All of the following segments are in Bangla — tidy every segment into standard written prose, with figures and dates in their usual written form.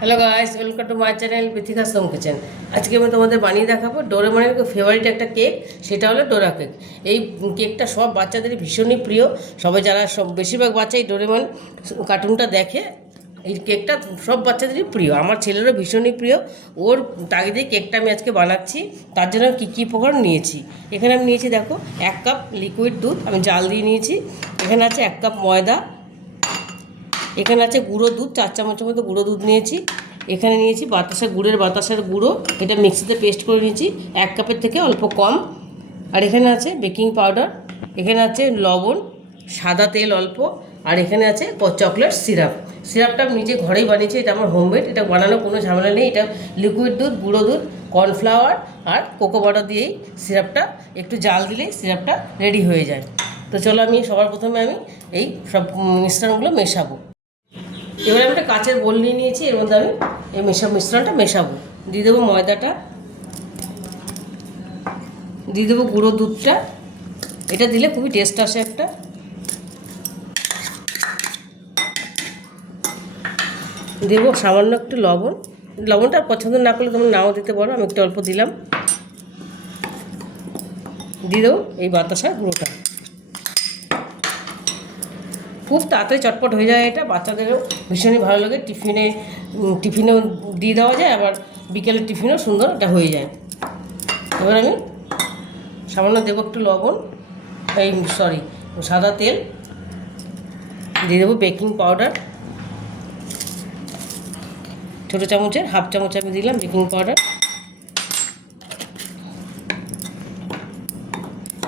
Hello guys, welcome to my channel Bithika Som kitchen. আজকে আমি তোমাদের বানিয়ে দেখাবো ডোরেমনের ফেভারিট একটা কেক, সেটা হলো ডোরা কেক। এই কেকটা সব বাচ্চাদেরই ভীষণই প্রিয়। সবাই যারা বেশিরভাগ বাচ্চাই ডোরেমন কার্টুনটা দেখে, এই কেকটা সব বাচ্চাদেরই প্রিয়। আমার ছেলেরও ভীষণই প্রিয়। ওর তাগিদে কেকটা আমি আজকে বানাচ্ছি। তার জন্য কী কী উপকরণ নিয়েছি, এখানে আমি নিয়েছি দেখো 1 কাপ লিকুইড দুধ, আমি জাল দিয়ে নিয়েছি। এখানে আছে 1 কাপ ময়দা, এখানে আছে গুঁড়ো দুধ 4 চামচের মতো গুঁড়ো দুধ নিয়েছি। এখানে নিয়েছি বাতাসার গুঁড়ো, এটা মিক্সিতে পেস্ট করে নিয়েছি 1 কাপের থেকে অল্প কম। আর এখানে আছে বেকিং পাউডার, এখানে আছে লবণ, সাদা তেল অল্প, আর এখানে আছে চকলেট সিরাপটা আমি নিজে ঘরেই বানিয়েছি। এটা আমার হোমমেড, এটা বানানো কোনো ঝামেলা নেই। এটা লিকুইড দুধ, গুঁড়ো দুধ, কর্নফ্লাওয়ার আর কোকো বাটার দিয়েই সিরাপটা, একটু জাল দিলেই সিরাপটা রেডি হয়ে যায়। তো চলো সবার প্রথমে আমি এই সব মিশ্রণগুলো মেশাবো। এবারে আমি একটা কাচের বোল নিয়ে নিয়েছি, এর মধ্যে আমি এই মিশ্রণটা মেশাবো। দিয়ে দেবো ময়দাটা, দিয়ে দেবো গুঁড়ো দুধটা, এটা দিলে খুবই টেস্ট আসে একটা। দেবো সামান্য একটু লবণটা পছন্দ না করলে তোমরা নাও দিতে পারো, আমি একটু অল্প দিলাম। দিয়ে দেবো এই বাতাসা গুঁড়োটা। খুব তাড়াতাড়ি চটপট হয়ে যায় এটা, বাচ্চাদেরও ভীষণই ভালো লাগে। টিফিনেও দিয়ে দেওয়া যায়, আবার বিকেলের টিফিনেও সুন্দর এটা হয়ে যায়। এবার আমি সামান্য দেবো একটু সাদা তেল, দিয়ে দেবো বেকিং পাউডার, ছোটো চামচের হাফ চামচ আমি দিলাম বেকিং পাউডার।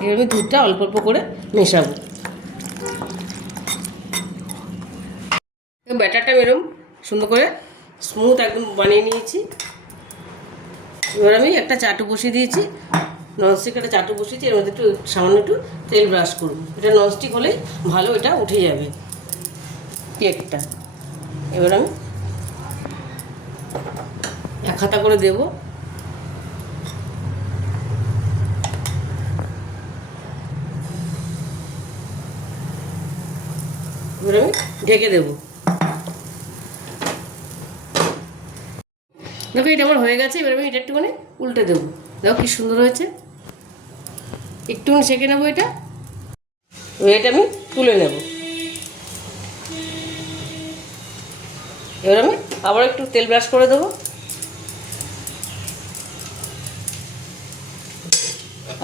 এবার আমি দুধটা অল্প অল্প করে মেশাবো। ব্যাটারটা এরকম সুন্দর করে স্মুথ একদম বানিয়ে নিয়েছি। এবার আমি একটা চাটু বসিয়ে দিয়েছি, ননস্টিক একটা চাটু বসিয়েছি। এর মধ্যে সামান্য একটু তেল ব্রাশ করব। এটা ননস্টিক হলেই ভালো, এটা উঠে যাবে কেকটা। এবার আমি 1 হাতা করে দেব। এবার আমি ঢেকে দেবো। দেখো এটা আমার হয়ে গেছে। এবার আমি এটা একটুখানি উল্টে দেবো। দেখো কি সুন্দর হয়েছে, একটুখানি সেঁকে নেবো এটা আমি তুলে নেব। এবার আমি আবার একটু তেল ব্রাশ করে দেবো।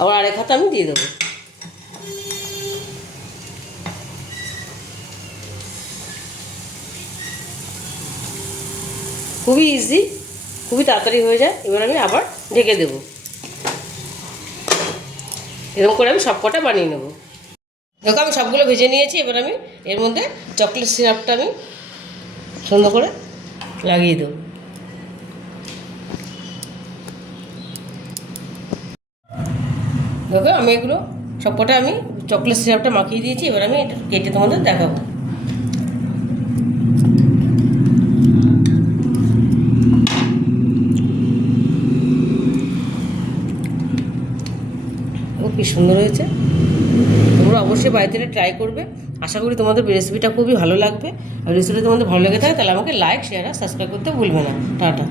আবার 1 হাতা আমি দিয়ে দেবো। খুবই ইজি, খুবই তাড়াতাড়ি হয়ে যায়। এবার আমি আবার ঢেকে দেবো। এরকম করে আমি সবকটা বানিয়ে নেব। দেখো আমি সবগুলো ভেজে নিয়েছি। এবার আমি এর মধ্যে চকলেট সিরাপটা আমি সুন্দর করে লাগিয়ে দেবো। দেখো আমি এগুলো সবকটা আমি চকলেট সিরাপটা মাখিয়ে দিয়েছি। এবার আমি এটা কেটে তোমাদের দেখাবো। কি সুন্দর হয়েছে, তোমরা অবশ্যই বাড়িতে ট্রাই করবে। আশা করি তোমাদের রেসিপিটা খুবই ভালো লাগবে। আর রেসিপিটা তোমাদের ভালো লেগে থাকে তাহলে আমাকে লাইক, শেয়ার আর সাবস্ক্রাইব করতে ভুলবে না। টাটা।